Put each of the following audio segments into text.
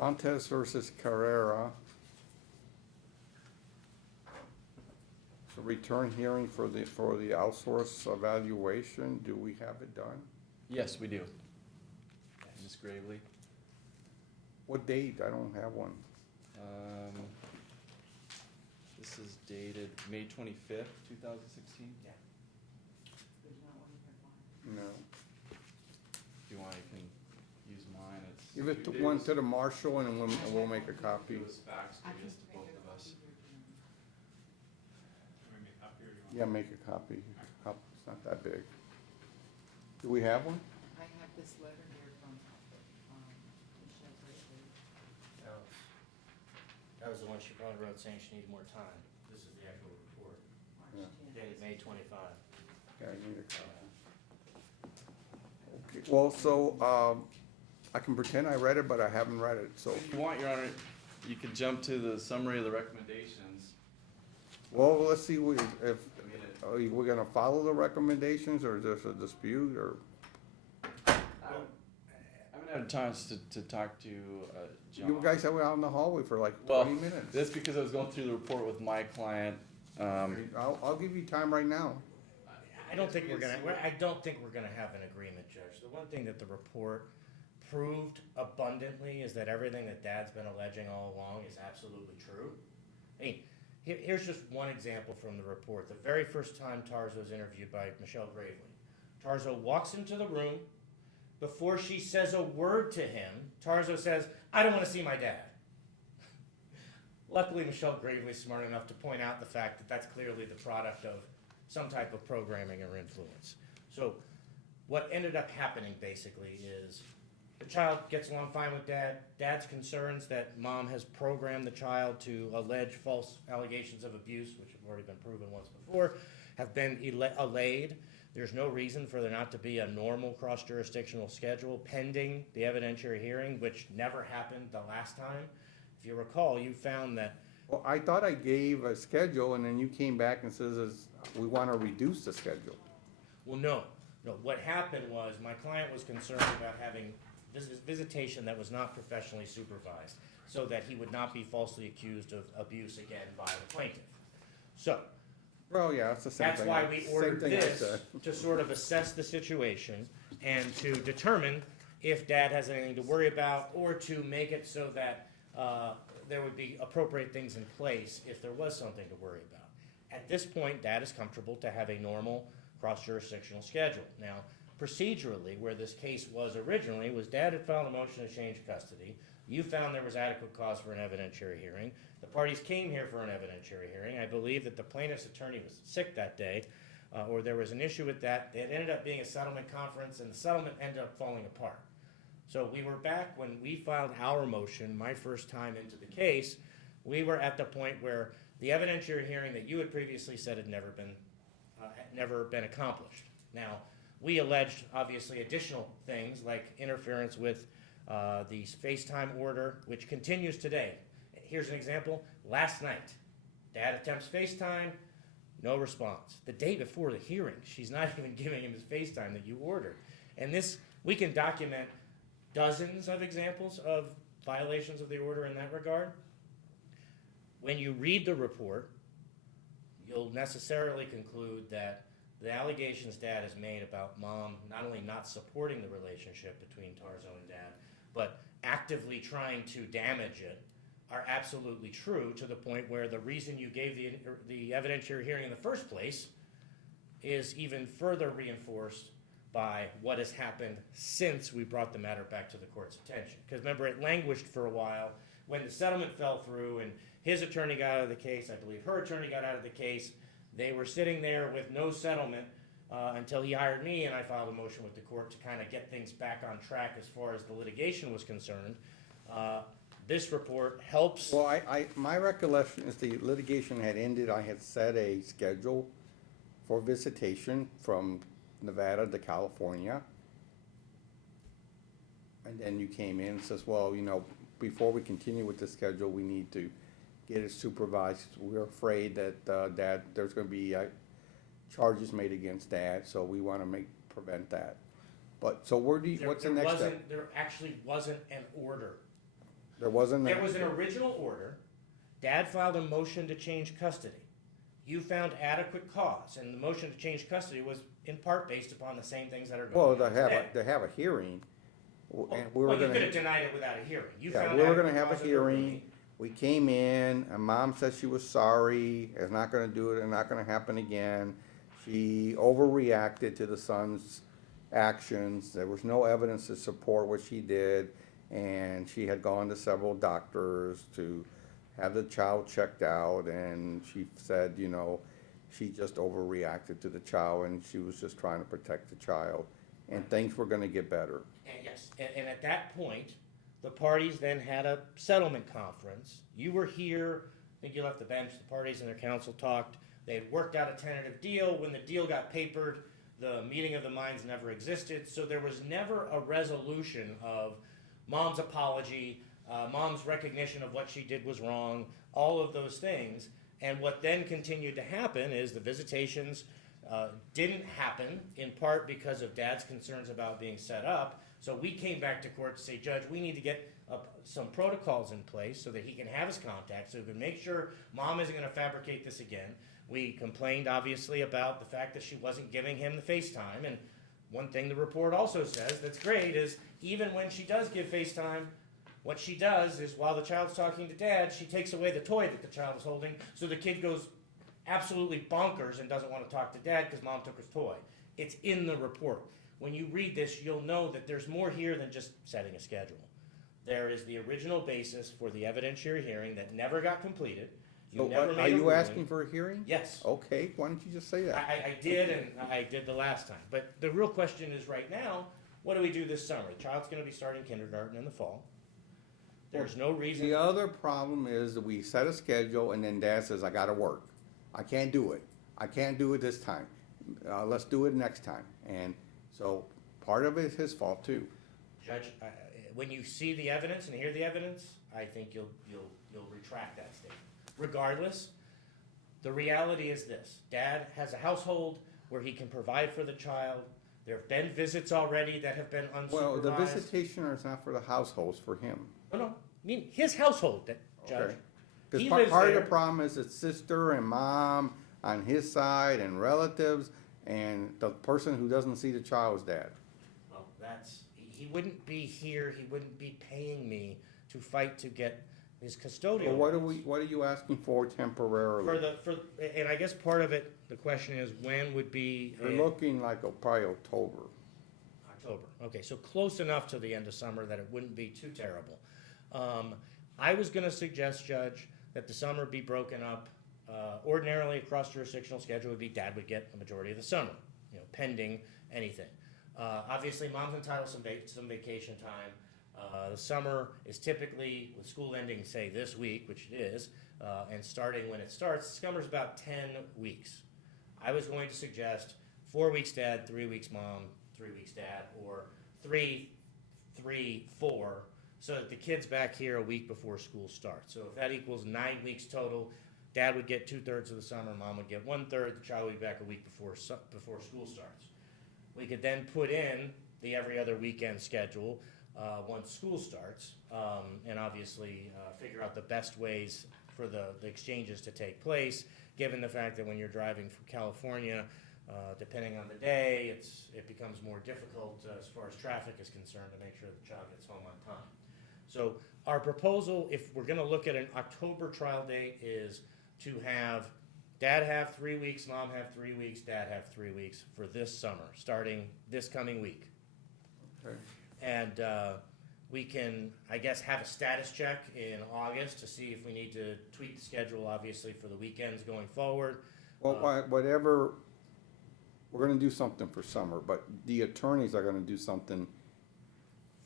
Montez versus Carrera. So return hearing for the outsource evaluation, do we have it done? Yes, we do. Ms. Gravely. What date? I don't have one. This is dated May 25th, 2016. Yeah. No. If you want, you can use mine. It's. Give it to one to the marshal and we'll make a copy. It was faxed to just to both of us. Yeah, make a copy. It's not that big. Do we have one? I have this letter here from, Michelle Gravely. That was the one she probably wrote saying she needed more time. This is the actual report, Yeah. March 10th. dated May 25. Yeah, I need a copy. Okay, well, so, I can pretend I read it, but I haven't read it, so. If you want, Your Honor, you could jump to the summary of the recommendations. Well, let's see, if, I mean, are we gonna follow the recommendations, or is this a dispute, or? I haven't had a chance to talk to John. You guys were out in the hallway for like Well, 20 minutes. that's because I was going through the report with my client. I'll give you time right now. I don't think we're gonna have an agreement, Judge. The one thing that the report proved abundantly is that everything that Dad's been alleging all along is absolutely true. I mean, here's just one example from the report. The very first time Tarzo was interviewed by Michelle Gravely, Tarzo walks into the room. Before she says a word to him, Tarzo says, "I don't want to see my dad." Luckily, Michelle Gravely is smart enough to point out the fact that that's clearly the product of some type of programming or influence. So what ended up happening basically is the child gets along fine with Dad. Dad's concerns that Mom has programmed the child to allege false allegations of abuse, which have already been proven once before, have been allayed. There's no reason for there not to be a normal cross-jurisdictional schedule pending the evidentiary hearing, which never happened the last time. If you recall, you found that. Well, I thought I gave a schedule, and then you came back and says, we wanna reduce the schedule. Well, no. What happened was my client was concerned about having visitation that was not professionally supervised, so that he would not be falsely accused of abuse again by the plaintiff. So Well, yeah, it's the same that's thing. why we Same ordered thing I this said. to sort of assess the situation and to determine if Dad has anything to worry about, or to make it so that there would be appropriate things in place if there was something to worry about. At this point, Dad is comfortable to have a normal cross-jurisdictional schedule. Now, procedurally, where this case was originally, was Dad had filed a motion to change custody. You found there was adequate cause for an evidentiary hearing. The parties came here for an evidentiary hearing. I believe that the plaintiff's attorney was sick that day, or there was an issue with that. It ended up being a settlement conference, and the settlement ended up falling apart. So we were back when we filed our motion, my first time into the case, we were at the point where the evidentiary hearing that you had previously said had never been accomplished. Now, we alleged, obviously, additional things like interference with the FaceTime order, which continues today. Here's an example. Last night, Dad attempts FaceTime, no response. The day before the hearing, she's not even giving him his FaceTime that you ordered. And this, we can document dozens of examples of violations of the order in that regard. When you read the report, you'll necessarily conclude that the allegations Dad has made about Mom not only not supporting the relationship between Tarzo and Dad, but actively trying to damage it, are absolutely true, to the point where the reason you gave the evidentiary hearing in the first place is even further reinforced by what has happened since we brought the matter back to the court's attention. Because remember, it languished for a while. When the settlement fell through and his attorney got out of the case, I believe her attorney got out of the case, they were sitting there with no settlement until he hired me, and I filed a motion with the court to kind of get things back on track as far as the litigation was concerned. This report helps. Well, my recollection is the litigation had ended, I had set a schedule for visitation from Nevada to California. And then you came in and says, well, before we continue with the schedule, we need to get it supervised. We're afraid that Dad, there's gonna be charges made against Dad, so we wanna prevent that. But, so what's the next step? There actually wasn't an order. There wasn't. There was an original order. Dad filed a motion to change custody. You found adequate cause, and the motion to change custody was in part based upon the same things that are Well, going on today. to have a hearing, and we were Well, you gonna. could have denied it without a hearing. You Yeah, found we were adequate gonna have a cause of hearing. removal. We came in, and Mom said she was sorry, it's not gonna do it, it's not gonna happen again. She overreacted to the son's actions, there was no evidence to support what she did, and she had gone to several doctors to have the child checked out, and she said, you know, she just overreacted to the child, and she was just trying to protect the child, and things were gonna get better. And yes, and at that point, the parties then had a settlement conference. You were here, I think you left the bench, the parties and their counsel talked. They had worked out a tentative deal. When the deal got papered, the meeting of the minds never existed. So there was never a resolution of Mom's apology, Mom's recognition of what she did was wrong, all of those things. And what then continued to happen is the visitations didn't happen, in part because of Dad's concerns about being set up. So we came back to court to say, Judge, we need to get some protocols in place so that he can have his contacts, so we can make sure Mom isn't going to fabricate this again. We complained, obviously, about the fact that she wasn't giving him the FaceTime. And one thing the report also says that's great is even when she does give FaceTime, what she does is while the child's talking to Dad, she takes away the toy that the child is holding, so the kid goes absolutely bonkers and doesn't want to talk to Dad because Mom took his toy. It's in the report. When you read this, you'll know that there's more here than just setting a schedule. There is the original basis for the evidentiary hearing that never got completed. You So never made are a you ruling. asking for a hearing? Yes. Okay, why don't you just say that? I did, and I did the last time. But the real question is right now, what do we do this summer? The child's going to be starting kindergarten in the fall. There's no reason. The other problem is that we set a schedule and then Dad says, I gotta work. I can't do it. I can't do it this time. Let's do it next time. And so part of it is his fault too. Judge, when you see the evidence and hear the evidence, I think you'll retract that statement. Regardless, the reality is this. Dad has a household where he can provide for the child. There have been visits already that have been unsupervised. Well, the visitation is not for the households, for him. No, I mean his household, Judge. Okay. Because He part lives of the there. problem is his sister and mom on his side and relatives and the person who doesn't see the child's dad. Well, he wouldn't be here, he wouldn't be paying me to fight to get his custodial. But rights. what are you asking for temporarily? And I guess part of it, the question is when would be We're looking like probably October. October. Okay, so close enough to the end of summer that it wouldn't be too terrible. I was gonna suggest, Judge, that the summer be broken up. Ordinarily, a cross-jurisdictional schedule would be Dad would get the majority of the summer, pending anything. Obviously, Mom's entitled some vacation time. The summer is typically, with school ending, say, this week, which it is, and starting when it starts, summer's about 10 weeks. I was going to suggest 4 weeks Dad, 3 weeks Mom, 3 weeks Dad, or 3, 4, so that the kid's back here a week before school starts. So if that equals 9 weeks total, Dad would get 2/3 of the summer, Mom would get 1/3, the child would be back a week before school starts. We could then put in the every other weekend schedule once school starts, and obviously figure out the best ways for the exchanges to take place, given the fact that when you're driving from California, depending on the day, it becomes more difficult as far as traffic is concerned to make sure the child gets home on time. So our proposal, if we're gonna look at an October trial date, is to have Dad have 3 weeks, Mom have 3 weeks, Dad have 3 weeks for this summer, starting this coming week. Okay. And we can, I guess, have a status check in August to see if we need to tweak the schedule, obviously, for the weekends going forward. Well, whatever, we're gonna do something for summer, but the attorneys are gonna do something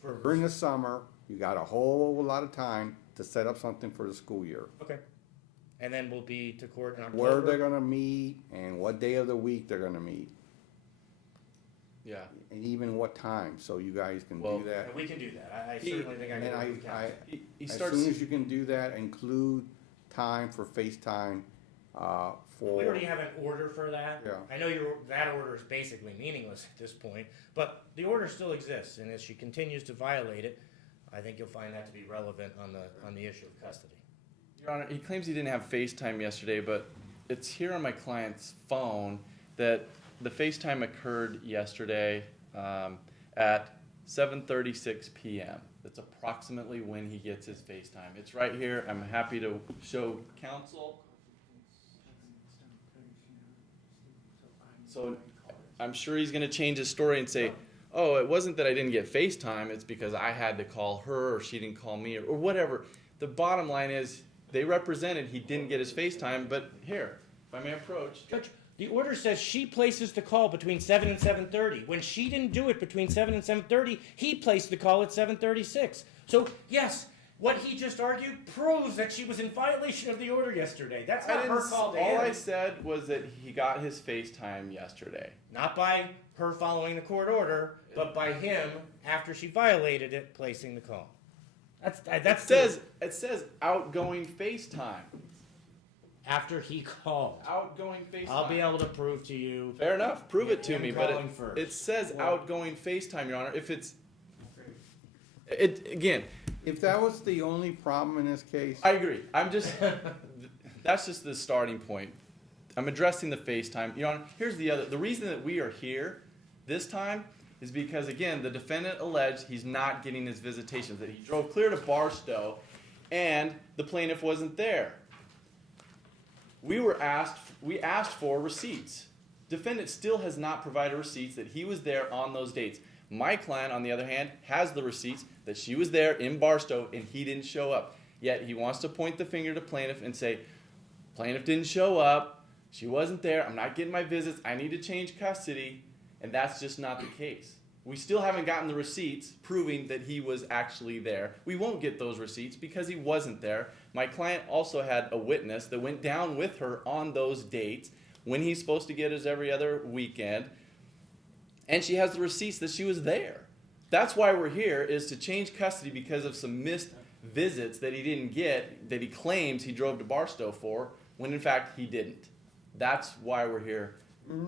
For during the summer. You got a whole lot of time to set up something for the school year. Okay. And then we'll be to court in Where they're October. gonna meet and what day of the week they're gonna meet, Yeah. and even what time, so you guys can Well, do that. And we can do that. I He- certainly think I And can. I, do counsel. He as starts. soon as you can do that, include time for FaceTime, for. We already have an order for that. Yeah. I know that order is basically meaningless at this point, but the order still exists, and as she continues to violate it, I think you'll find that to be relevant on the issue of custody. Your Honor, he claims he didn't have FaceTime yesterday, but it's here on my client's phone that the FaceTime occurred yesterday at 7:36 p.m. That's approximately when he gets his FaceTime. It's right here. I'm happy to show counsel. So I'm sure he's going to change his story and say, oh, it wasn't that I didn't get FaceTime. It's because I had to call her or she didn't call me or whatever. The bottom line is they represented he didn't get his FaceTime, but here, if I may approach. Judge, the order says she places the call between 7 and 7:30. When she didn't do it between 7 and 7:30, he placed the call at 7:36. So, yes, what he just argued proves that she was in violation of the order yesterday. That's not her call to All him. I said was that he got his FaceTime yesterday. Not by her following the court order, but by him, after she violated it, placing the call. It says outgoing FaceTime. After he called. Outgoing FaceTime. I'll be able to prove to you. Fair enough. Prove it to Him me. But calling first. it says Well- outgoing FaceTime, Your Honor. If it's again, If that was the only problem in this case, I agree. That's just the starting point. I'm addressing the FaceTime. Your Honor, here's the reason that we are here this time is because, again, the defendant alleged he's not getting his visitations, that he drove clear to Barstow and the plaintiff wasn't there. We asked for receipts. Defendant still has not provided receipts that he was there on those dates. My client, on the other hand, has the receipts that she was there in Barstow and he didn't show up. Yet he wants to point the finger to plaintiff and say, plaintiff didn't show up, she wasn't there, I'm not getting my visits, I need to change custody, and that's just not the case. We still haven't gotten the receipts proving that he was actually there. We won't get those receipts because he wasn't there. My client also had a witness that went down with her on those dates when he's supposed to get his every other weekend, and she has the receipts that she was there. That's why we're here, is to change custody because of some missed visits that he didn't get, that he claims he drove to Barstow for, when in fact he didn't. That's why we're here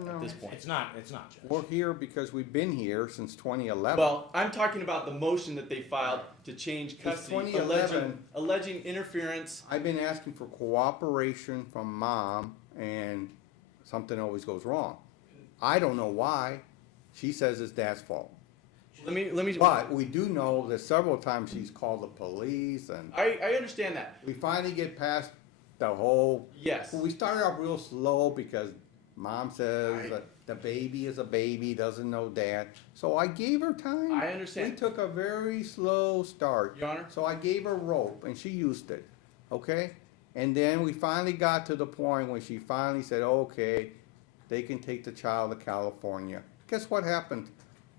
at this point. It's not, Judge. we're here because we've been here since 2011. Well, I'm talking about the motion that they filed to change custody, 2011. alleging interference. I've been asking for cooperation from mom, and something always goes wrong. I don't know why. She says it's dad's fault. Let me. But we do know that several times she's called the police, and I understand that. we finally get past the whole. Yes. We started off real slow because mom says that the baby is a baby, doesn't know dad. So I gave her time. I understand. We took a very slow start. Your Honor. So I gave her rope, and she used it. Okay? And then we finally got to the point when she finally said, okay, they can take the child to California. Guess what happened?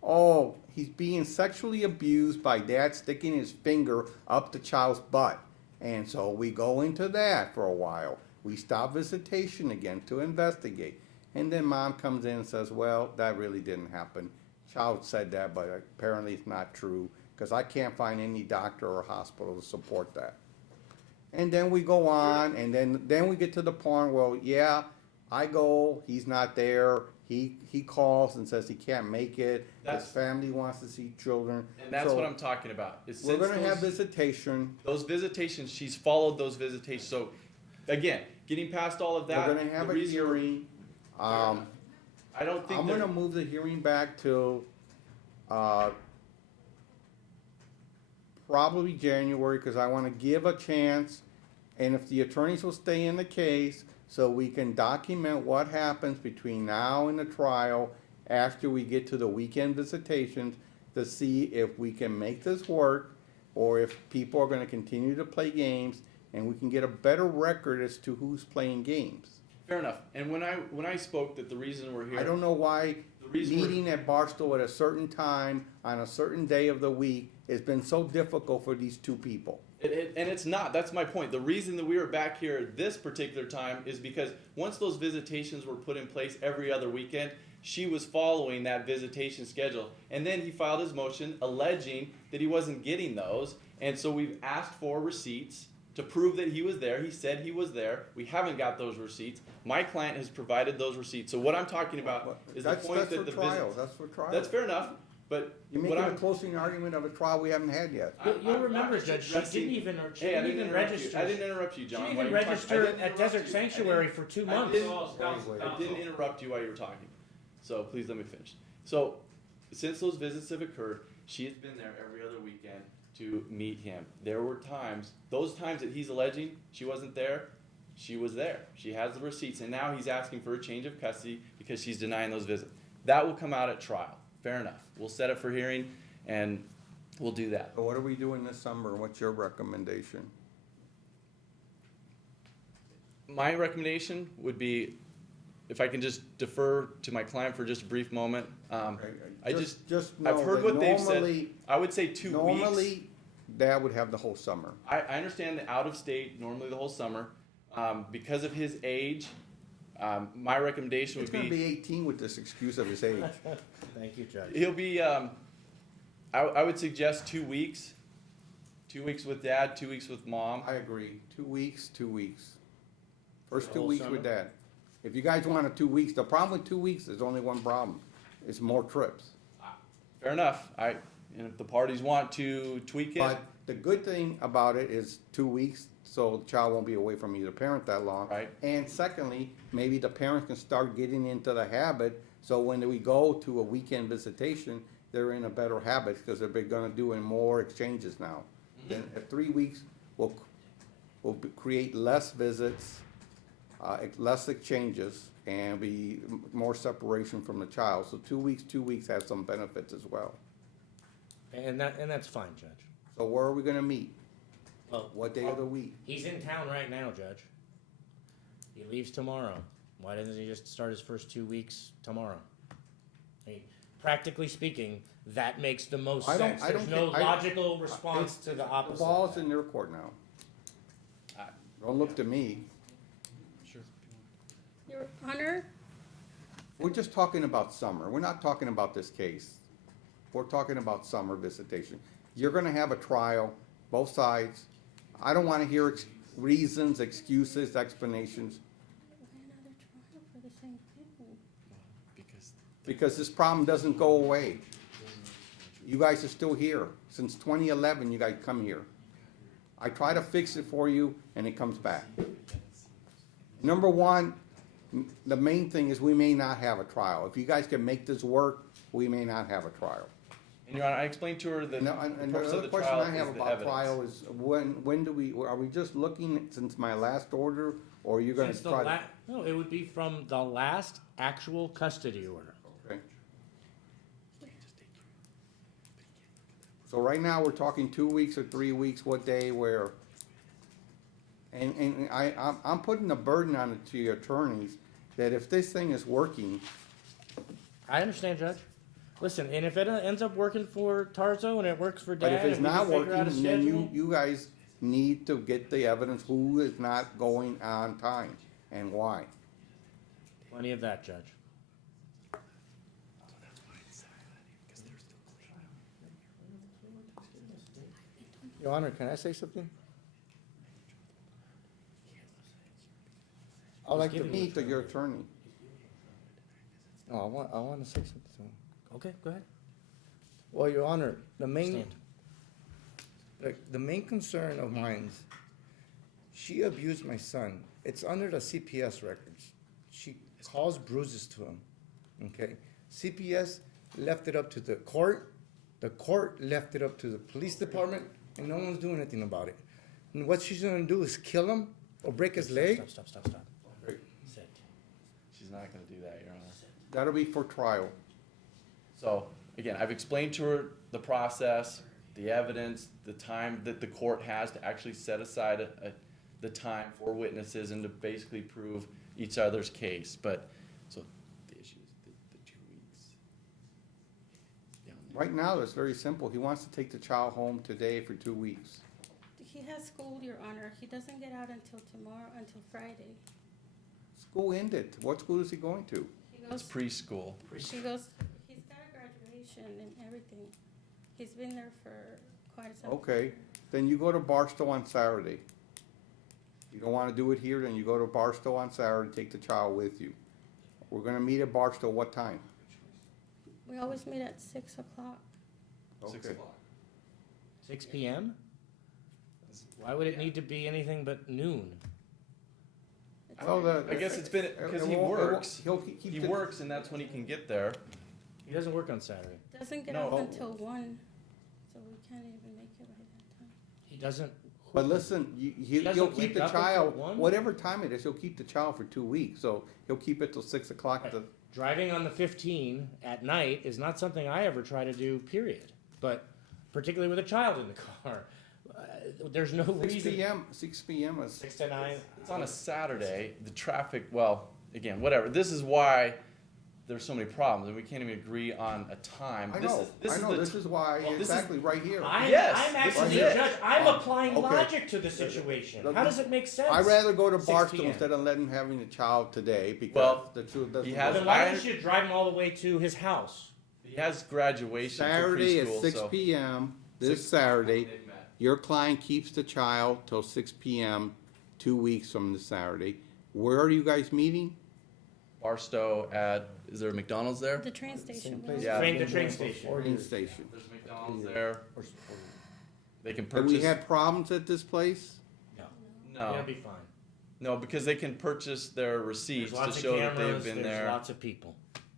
Oh, he's being sexually abused by dad sticking his finger up the child's butt. And so we go into that for a while. We stop visitation again to investigate. And then mom comes in and says, well, that really didn't happen. Child said that, but apparently it's not true because I can't find any doctor or hospital to support that. And then we go on, and then we get to the point, well, yeah, I go, he's not there. He calls and says he can't make it. His family wants to see children. And that's So what I'm talking about. Is we're since going to have visitation. those visitations, she's followed those visitations. So, again, getting past all of that, We're going to have the a reason- hearing. I don't think I'm that- going to move the hearing back to probably January because I want to give a chance, and if the attorneys will stay in the case, so we can document what happens between now and the trial after we get to the weekend visitations to see if we can make this work or if people are going to continue to play games and we can get a better record as to who's playing games. Fair enough. And when I spoke that the reason we're here, I don't know why The reason we're- meeting at Barstow at a certain time on a certain day of the week has been so difficult for these two people. and it's not. That's my point. The reason that we were back here at this particular time is because once those visitations were put in place every other weekend, she was following that visitation schedule. And then he filed his motion alleging that he wasn't getting those. And so we've asked for receipts to prove that he was there. He said he was there. We haven't got those receipts. My client has provided those receipts. So what I'm talking about is the point That's that for the trial. visits. That's for trial. That's fair enough. But You're what making a I'm, closing argument of a trial we haven't had yet. You'll remember, I'm Judge, she addressing- didn't even, she Hey, I didn't even interrupt you. register. I didn't interrupt you, She John. didn't while even you were talking. I register didn't at interrupt Desert you. I Sanctuary didn't- for 2 I months. didn't- Wait. I didn't interrupt you while you were talking. So please let me finish. So since those visits have occurred, she has been there every other weekend to meet him. There were times, those times that he's alleging she wasn't there, she was there. She has the receipts, and now he's asking for a change of custody because she's denying those visits. That will come out at trial. Fair enough. We'll set it for hearing, and we'll do that. So what are we doing this summer, and what's your recommendation? My recommendation would be, if I can just defer to my client for just a brief moment. Okay, I just I've know heard that what they've said. normally- I would say 2 weeks. Normally, Dad would have the whole summer. I understand the out of state, normally the whole summer. Because of his age, my recommendation He's would gonna be, be 18 with this excuse of his age. Thank you, Judge. he'll be, I would suggest 2 weeks. 2 weeks with dad, 2 weeks with mom. I agree, 2 weeks, 2 weeks. First The 2 whole weeks with summer? Dad. If you guys wanted 2 weeks, the problem with 2 weeks is only one problem, it's more trips. Fair enough. And if the parties want to tweak it, But the good thing about it is 2 weeks, so the child won't be away from either parent that long. Right. And secondly, maybe the parents can start getting into the habit, so when we go to a weekend visitation, they're in a better habit, because they're gonna doing more exchanges now. Then at 3 weeks, we'll create less visits, less exchanges, and be more separation from the child. So 2 weeks has some benefits as well. And that's fine, Judge. So where are we gonna meet? Well, What day of the week? he's in town right now, Judge. He leaves tomorrow. Why doesn't he just start his first 2 weeks tomorrow? I mean, practically speaking, that makes the most I don't- sense. I There's don't no think- I- logical response to the The opposite. ball's in their court now. I- Don't look to me. Sure. Your Honor, We're just talking about summer. We're not talking about this case. We're talking about summer visitation. You're gonna have a trial, both sides. I don't wanna hear reasons, excuses, explanations, why another trial for the same people? because this problem doesn't go away. You guys are still here. Since 2011, you guys come here. I try to fix it for you, and it comes back. Number one, the main thing is we may not have a trial. If you guys can make this work, we may not have a trial. And Your Honor, I explained to her that No, the and the purpose of other the question trial I have is the about trial evidence. is, when do we, are we just looking since my last order, or you're gonna Since the try to? no, it would be from the last actual custody order. Okay. So right now, we're talking 2 weeks or 3 weeks, what day, where? And I'm putting the burden on it to your attorneys, that if this thing is working, I understand, Judge. Listen, and if it ends up working for Tarzo and it works for but Dad, if it's and we can not figure working, out a then schedule. you guys need to get the evidence, who is not going on time, and why. Plenty of that, Judge. Your Honor, can I say something? I'd like to give Me to your attorney. No, I want to say something to him. Okay, go ahead. Well, Your Honor, Stand. the main concern of mine is, she abused my son. It's under the CPS records. She caused bruises to him, okay? CPS left it up to the court left it up to the police department, and no one's doing anything about it. And what she's gonna do is kill him or break his leg? Stop. Right. Sit. She's not gonna do that, Your Honor. That'll be for trial. So, again, I've explained to her the process, the evidence, the time that the court has to actually set aside the time for witnesses and to basically prove each other's case. But, so, the issue is the 2 weeks. Yeah. Right now, it's very simple. He wants to take the child home today for 2 weeks. He has school, Your Honor. He doesn't get out until tomorrow, until Friday. School ended. What school is he going to? He It's goes, preschool. he's got a graduation and everything. He's been there for quite some. Okay, then you go to Barstow on Saturday. You don't wanna do it here, then you go to Barstow on Saturday, take the child with you. We're gonna meet at Barstow, what time? We always meet at 6 o'clock. 6 Okay. o'clock. 6 p.m.? Why would it need to be anything but noon? Well, I guess it's been because he works. He works, and that's when he can get there. He doesn't work on Saturday. Doesn't get No. off until 1, so we can't even make it by that time. He doesn't. But listen, He doesn't he'll keep wake the up until child, 1? whatever time it is, he'll keep the child for 2 weeks, so he'll keep it till 6 o'clock. Right. Driving on the 15 at night is not something I ever try to do, period. But particularly with a child in the car, there's no 6 reason. PM, 6 PM is, 6 to 9. It's on a Saturday. The traffic. Well, again, whatever. This is why there's so many problems, and we can't even agree on a time. I This know, is, this I is know, the this is why, well, this is- exactly, right here. Yes, I'm this is actually it. a judge. I'm applying Okay. logic to the situation. Look, How does it make sense? I'd rather go to 6 Barstow p.m. instead of letting having a child today, because Well, the truth doesn't. he has- Then why don't you drive him all the way to his house? He has graduation Saturday for at preschool, 6 so PM, this Six- Saturday, they've met. your client keeps the child till 6 PM, 2 weeks from the Saturday. Where are you guys meeting? Barstow at. Is there a McDonald's there? The train station. place. will- Yeah. The train station. Train station. There's a McDonald's there. They can Have purchase. we had problems at this place? no, It'll be fine. no, because they can purchase their receipts There's to lots of show that cameras. they've been There's there. lots of people.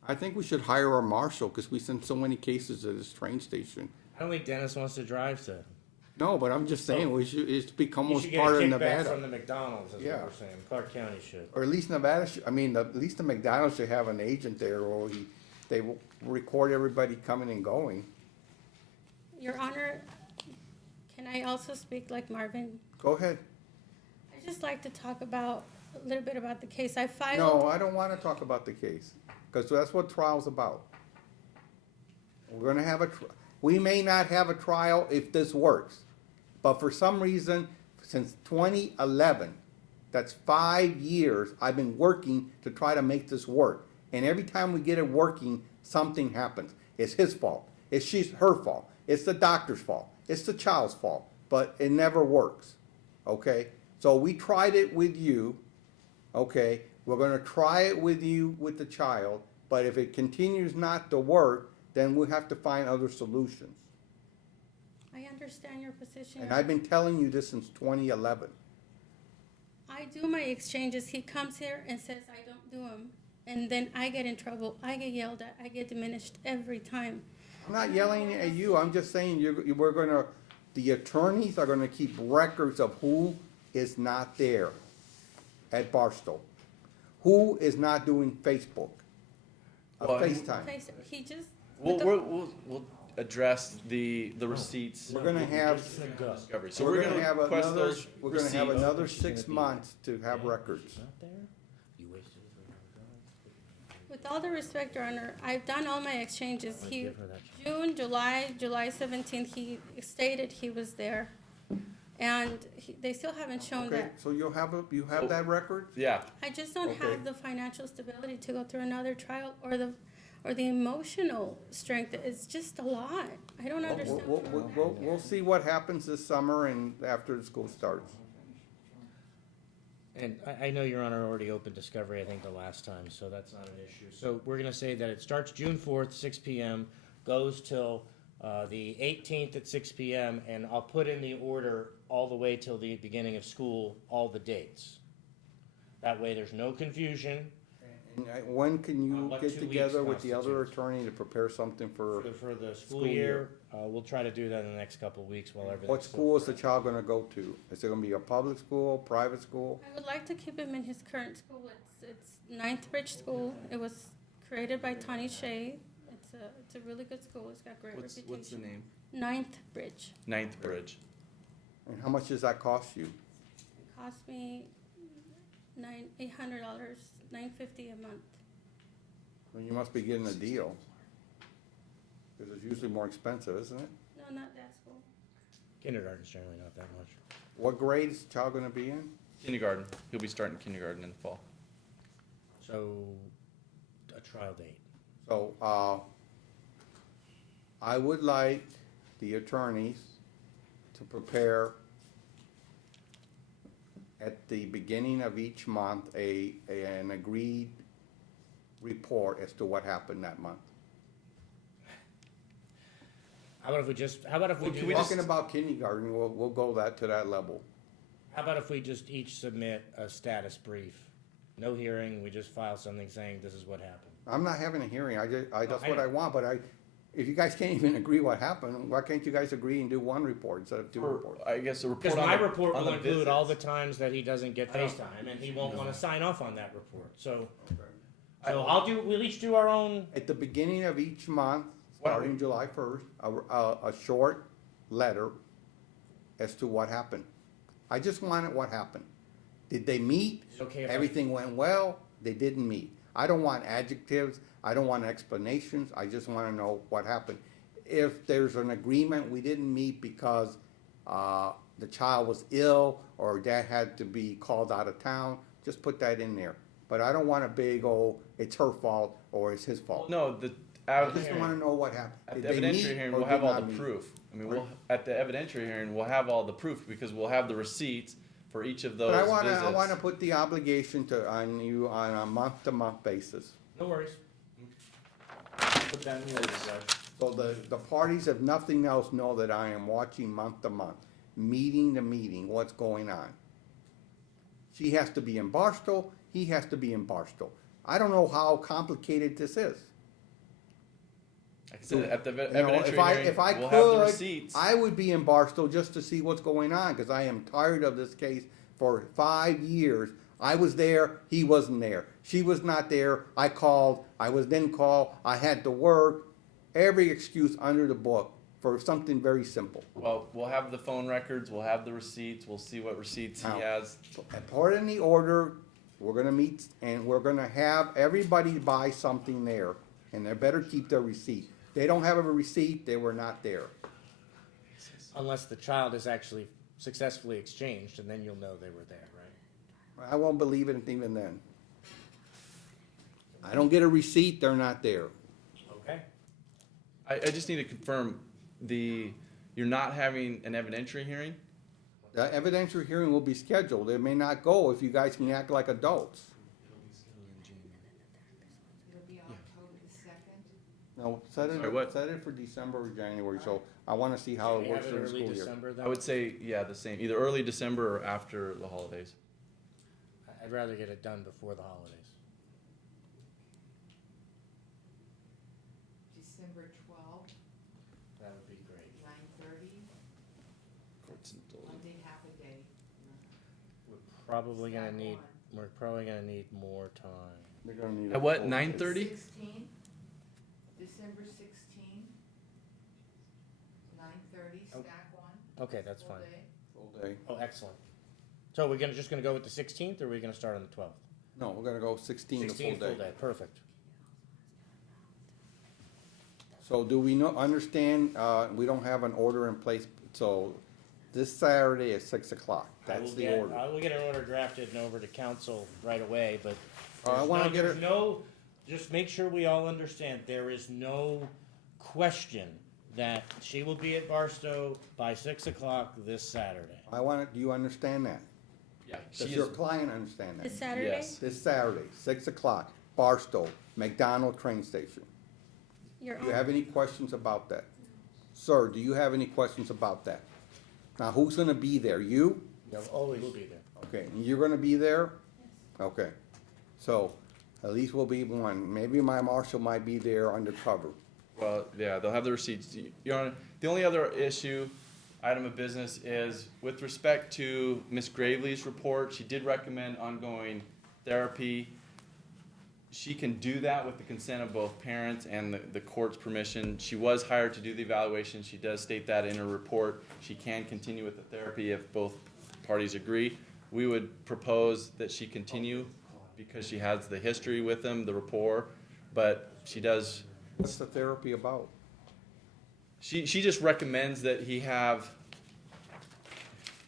I think we should hire a marshal, because we send so many cases to this train station. I don't think Dennis wants to drive to. No, but I'm just saying, we should, it's become You almost should get a part of kickback Nevada. from the McDonald's, is Yeah. what we're saying. Clark County should. Or at least Nevada, at least the McDonald's should have an agent there, or they will record everybody coming and going. Your Honor, can I also speak like Marvin? Go ahead. I'd just like to talk about, a little bit about the case. I No, filed, I don't wanna talk about the case, because that's what trial's about. We're gonna have we may not have a trial if this works, but for some reason, since 2011, that's 5 years, I've been working to try to make this work. And every time we get it working, something happens. It's his fault. It's her fault. It's the doctor's fault. It's the child's fault. But it never works. Okay? So we tried it with you. Okay? We're gonna try it with you with the child. But if it continues not to work, then we'll have to find other solutions. I understand your position. And I've been telling you this since 2011. I do my exchanges. He comes here and says I don't do them. And then I get in trouble. I get yelled at. I get diminished every time. I'm not yelling at you, I'm just saying the attorneys are gonna keep records of who is not there at Barstow. Who is not doing Facebook, Well, FaceTime. He just. We'll address the receipts. We're gonna have, discovery. So we're gonna have request another, those we're gonna have receipts. another 6 months to have records. Not there? You wasted With all due respect, Your Honor, I've done all my exchanges. I'd He, give her that chance. June, July 17th, he stated he was there. And they still haven't shown Okay, that. so you have that record? Yeah. I just don't Okay. have the financial stability to go through another trial or the emotional strength. It's just a lot. I don't understand. We'll see what happens this summer and after the school starts. And I know Your Honor already opened discovery, I think, the last time, so that's not an issue. So we're gonna say that it starts June 4th, 6 PM, goes till the 18th at 6 PM, and I'll put in the order all the way till the beginning of school, all the dates. That way, there's no confusion And when can you What get 2 together weeks with the other constitutes? attorney to prepare something for, for the school School year. year. We'll try to do that in the next couple of weeks while everything's. what still school is the fresh. child gonna go to? Is it gonna be a public school, private school? I would like to keep him in his current school. It's Ninth Bridge School. It was created by Tony Shea. It's a really good school. It's got great reputation. What's the name? Ninth Bridge. Ninth Bridge. And how much does that cost you? It cost me $800, $950 a month. Well, you must be getting a deal. Because it's usually more expensive, isn't it? No, not that school. Kindergarten's generally not that much. What grade is the child gonna be in? Kindergarten. He'll be starting kindergarten in the fall. So, a trial date. So, I would like the attorneys to prepare at the beginning of each month an agreed report as to what happened that month. How about if we just, how about if we Well, do, can we Talking about kindergarten, we'll go to that level. how about if we just each submit a status brief? No hearing, we just file something saying this is what happened. I'm not having a hearing, that's I what know. I want, but if you guys can't even agree what happened, why can't you guys agree and do one report instead of two Or, reports? I guess a report Because on my the- report on will the include all the visits. times that he doesn't get FaceTime, and he won't wanna sign off on that report, so. I- We'll each do our own, At the beginning of each month, Why- starting July 1st, a short letter as to what happened. I just wanted what happened. Did they meet? Is it okay if I- Everything went well? They didn't meet. I don't want adjectives, I don't want explanations, I just wanna know what happened. If there's an agreement, we didn't meet because, the child was ill, or dad had to be called out of town, just put that in there. But I don't want a big, it's her fault, or it's his fault. No, I just wanna know what happened. at Did the they meet evidentiary hearing, or we'll did have all not the meet? proof. I mean, at the evidentiary hearing, we'll have all the proof because we'll have the receipts for each of those But visits. I wanna put the obligation on you on a month-to-month basis. no worries. Put that in the order, Judge. So the parties, if nothing else, know that I am watching month to month, meeting to meeting, what's going on. She has to be in Barstow, he has to be in Barstow. I don't know how complicated this is. Like I said, at the You know, evidentiary hearing, if I we'll have the could, receipts. I would be in Barstow just to see what's going on, cause I am tired of this case for 5 years. I was there, he wasn't there. She was not there, I called, I was then called, I had to work. Every excuse under the book for something very simple. Well, we'll have the phone records, we'll have the receipts, we'll see what receipts he Now- has. According to the order, we're gonna meet and we're gonna have everybody buy something there, and they better keep their receipt. They don't have a receipt, they were not there. Unless the child is actually successfully exchanged, and then you'll know they were there, right? I won't believe it even then. I don't get a receipt, they're not there. Okay. I just need to confirm you're not having an evidentiary hearing? The evidentiary hearing will be scheduled. It may not go if you guys can act like adults. It'll be October the 2nd. No, Sorry, what? set it for December or January, so I wanna see how Can it we works have it during the early school year. December then? I would say, yeah, the same, either early December or after the holidays. I'd rather get it done before the holidays. December 12th, That would be great. 9:30, Monday, half a day. Probably gonna Stack need, one. we're probably gonna need more time. They're gonna need At a what, full- 9:30? 16th, December 16th, 9:30, Oh. stack one. Okay, that's full fine. day. Full day. Oh, excellent. So we're just gonna go with the 16th, or are we gonna start on the 12th? No, we're gonna go 16 the full 16th, full day. day, perfect. So do we understand, we don't have an order in place, so this Saturday at 6 o'clock, that's the order. I will get an order drafted and over to council right away, but I there's wanna no- get there's it- no, just make sure we all understand, there is no question that she will be at Barstow by 6 o'clock this Saturday. Do you understand that? Yeah. Does your client understand This that? Saturday? Yes. This Saturday, 6 o'clock, Barstow, McDonald train station. Your Do you own. have any questions about that? Sir, do you have any questions about that? Now, who's gonna be there? You? They'll always will be there. Okay, and you're gonna be there? Okay, so at least we'll be one. Maybe my marshal might be there undercover. Well, yeah, they'll have the receipts. Your Honor, the only other item of business is with respect to Ms. Gravely's report, she did recommend ongoing therapy. She can do that with the consent of both parents and the court's permission. She was hired to do the evaluation. She does state that in her report. She can continue with the therapy if both parties agree. We would propose that she continue because she has the history with them, the rapport, but she does. What's the therapy about? She just recommends that he have,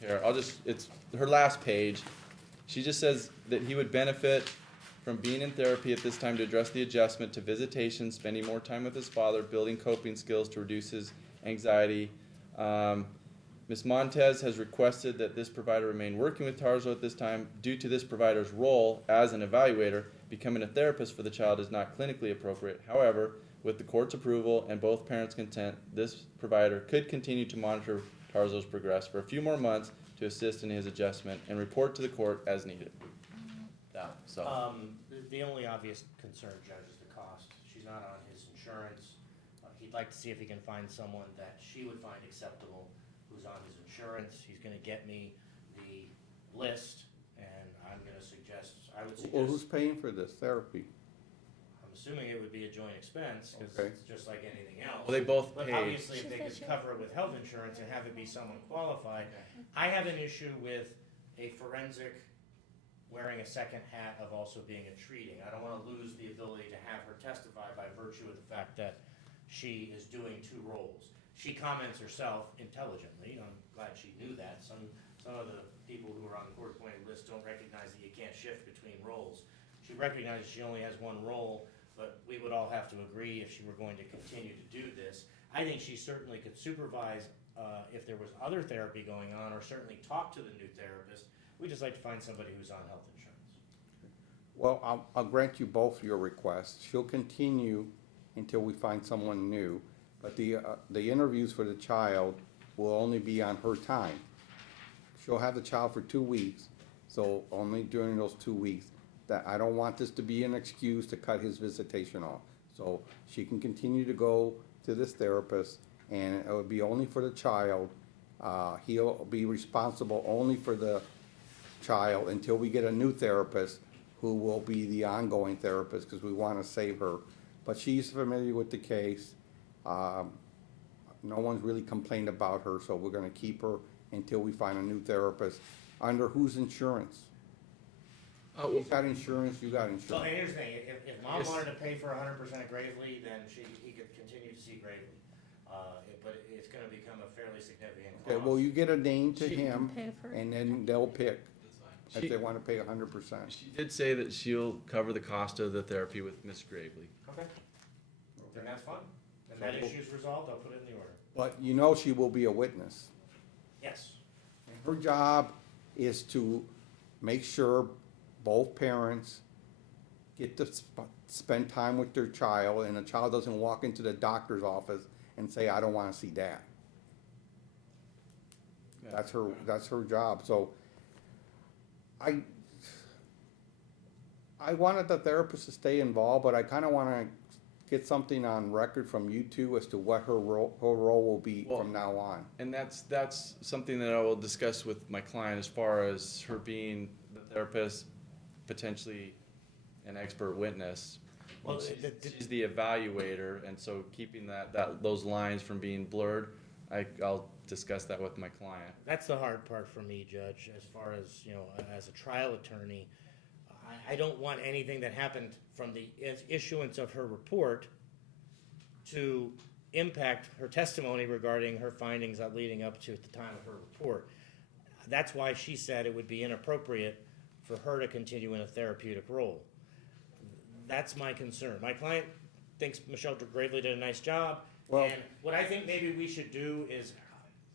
it's her last page. She just says that he would benefit from being in therapy at this time to address the adjustment to visitation, spending more time with his father, building coping skills to reduce his anxiety. Ms. Montez has requested that this provider remain working with Tarzo at this time due to this provider's role as an evaluator becoming a therapist for the child is not clinically appropriate. However, with the court's approval and both parents' consent, this provider could continue to monitor Tarzo's progress for a few more months to assist in his adjustment and report to the court as needed. Yeah, so. The only obvious concern, Judge, is the cost. She's not on his insurance. He'd like to see if he can find someone that she would find acceptable who's on his insurance. He's gonna get me the list, and I would Well, who's suggest, paying for this therapy? I'm assuming it would be a joint expense, because Okay. it's just like anything else. Well, they both But paid. obviously, if She they said could she- cover it with health insurance and have it be someone qualified. I have an issue with a forensic wearing a second hat of also being a treating. I don't wanna lose the ability to have her testify by virtue of the fact that she is doing two roles. She comments herself intelligently, and I'm glad she knew that. Some of the people who are on the court-appointed list don't recognize that you can't shift between roles. She recognizes she only has one role, but we would all have to agree if she were going to continue to do this. I think she certainly could supervise if there was other therapy going on, or certainly talk to the new therapist. We'd just like to find somebody who's on health insurance. Well, I'll grant you both your requests. She'll continue until we find someone new, but the interviews for the child will only be on her time. She'll have the child for 2 weeks, so only during those 2 weeks. That I don't want this to be an excuse to cut his visitation off. So she can continue to go to this therapist, and it would be only for the child. He'll be responsible only for the child until we get a new therapist who will be the ongoing therapist, because we want to save her. But she's familiar with the case. No one's really complained about her, so we're gonna keep her until we find a new therapist. Under whose insurance? He's got insurance, you got Well, insurance. and here's the thing, if mom Yes. wanted to pay for 100% Gravely, then he could continue to see Gravely. But it's gonna become a fairly significant cost. Okay, well, you get a name to She- him, Pay for it. and then they'll pick if She- they wanna pay 100%. She did say that she'll cover the cost of the therapy with Miss Gravely. Okay. Then that's fine. Then that issue's resolved, I'll put it in the order. But you know she will be a witness. Yes. And her job is to make sure both parents get to spend time with their child, and the child doesn't walk into the doctor's office and say, I don't wanna see dad. That's her job, so I wanted the therapist to stay involved, but I kinda wanna get something on record from you two as to what her role will be Well, from now on. And that's something that I will discuss with my client as far as her being the therapist, potentially an expert witness. Well, She's the evaluator, and so keeping those lines from being blurred, I'll discuss that with my client. That's the hard part for me, Judge, as far as, as a trial attorney. I don't want anything that happened from the issuance of her report to impact her testimony regarding her findings leading up to at the time of her report. That's why she said it would be inappropriate for her to continue in a therapeutic role. That's my concern. My client thinks Michelle Gravely did a nice job, Well- and what I think maybe we should do is,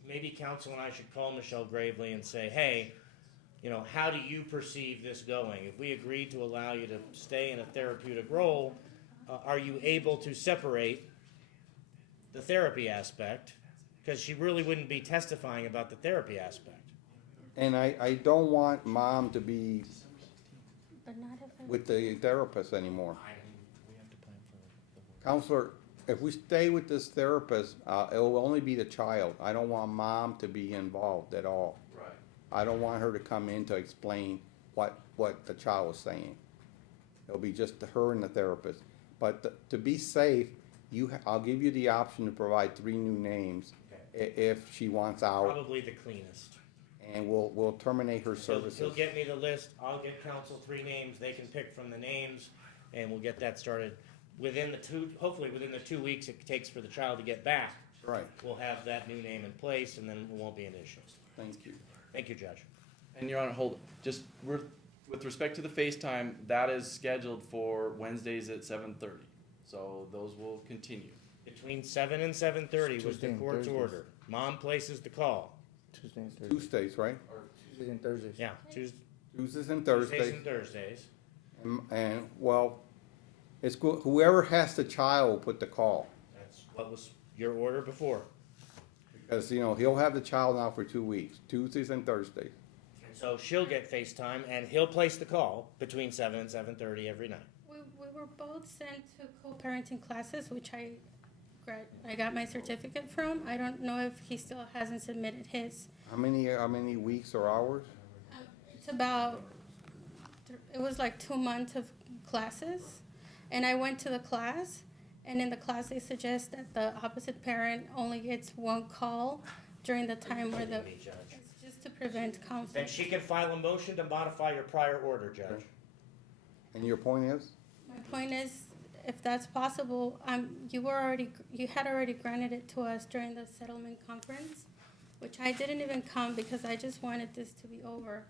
maybe counsel and I should call Michelle Gravely and say, hey, how do you perceive this going? If we agreed to allow you to stay in a therapeutic role, are you able to separate the therapy aspect? Because she really wouldn't be testifying about the therapy aspect. And I don't want mom to be But not if I. with the therapist anymore. We have to plan for the. Counselor, if we stay with this therapist, it will only be the child. I don't want mom to be involved at all. Right. I don't want her to come in to explain what the child was saying. It'll be just her and the therapist. But to be safe, I'll give you the option to provide 3 new names if she wants out, Probably the cleanest. and we'll terminate her He'll services. get me the list, I'll get counsel 3 names, they can pick from the names, and we'll get that started. Hopefully within the 2 weeks it takes for the child to get back, Right, we'll have that new name in place, and then it won't be an issue. thank you. Thank you, Judge. And Your Honor, with respect to the FaceTime, that is scheduled for Wednesdays at 7:30. So those will continue. Between 7 and 7:30 was Tuesday the and court's Thursdays. order. Mom places the call. Tuesday and Thursdays. Tuesdays, right? Tuesdays and Thursdays. Yeah, Tuesdays and Tuesdays Thursdays. and Thursdays. And, well, it's whoever has the child will put the call. That's what was your order before. Because, you know, he'll have the child now for 2 weeks, Tuesdays and Thursdays. And so she'll get FaceTime and he'll place the call between 7 and 7:30 every night. We were both sent to co-parenting classes, which I got my certificate from. I don't know if he still hasn't submitted his. How many weeks or hours? It's about, it was like 2 months of classes. And I went to the class, and in the class they suggest that the opposite parent only gets one call during the time where the, Me, Judge. it's just to prevent Then conflict. she can file a motion to modify your prior order, Judge. And your point is? My point is, if that's possible, you had already granted it to us during the settlement conference, which I didn't even come because I just wanted this to be over.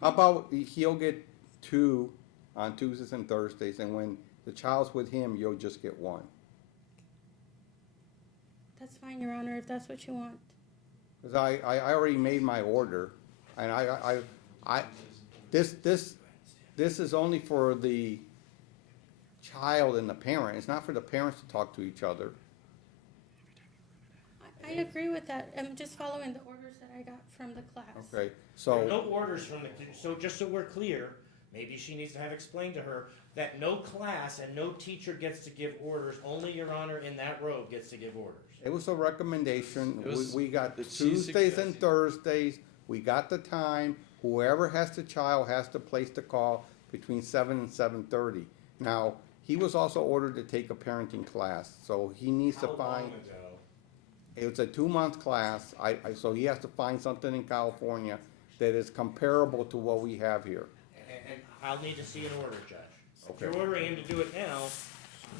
How about he'll get 2 on Tuesdays and Thursdays, and when the child's with him, you'll just get 1. That's fine, Your Honor, if that's what you want. Because I already made my order, and this is only for the child and the parent. It's not for the parents to talk to each other. I agree with that. I'm just following the orders that I got from the class. Okay, There are so, no orders from the, so just so we're clear, maybe she needs to have explained to her that no class and no teacher gets to give orders, only Your Honor in that row gets to give orders. it was a recommendation. It was- We got that she Tuesdays and suggested. Thursdays. We got the time. Whoever has the child has to place the call between 7 and 7:30. Now, he was also ordered to take a parenting class, so he needs to How find. long ago? It's a 2-month class, so he has to find something in California that is comparable to what we have here. And I'll need to see an order, Judge. If Okay. you're ordering him to do it now,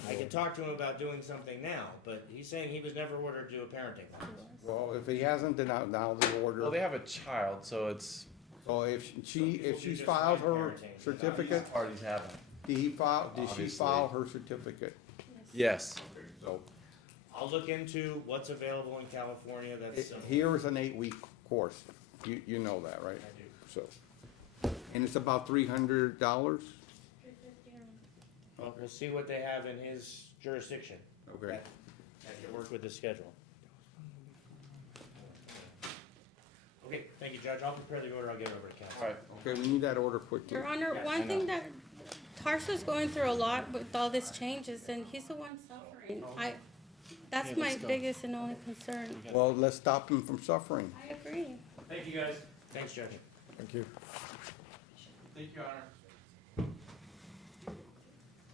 I can talk to him about doing something now, but he's saying he was never ordered to do a parenting class. Well, if he hasn't, then now the Well, they order, have a child, so it's so if she just filed find her parenting. certificate, parties haven't. did she Obviously. file her certificate? Yes. So, I'll look into what's available in California that's similar. here is an 8-week course, you know that, right? I do. So, and it's about $300? Well, we'll see what they have in his jurisdiction. Okay. That can work with the schedule. Okay, thank you, Judge. I'll prepare the order. I'll get it over to council. All right. Okay, we need that order quickly. Your Honor, Yeah, I one know. thing that Tarsa's going through a lot with all these changes, and he's the one suffering. That's my biggest and only concern. Well, let's stop him from suffering. I agree. Thank you, guys. Thanks, Judge. Thank you. Thank you, Your Honor.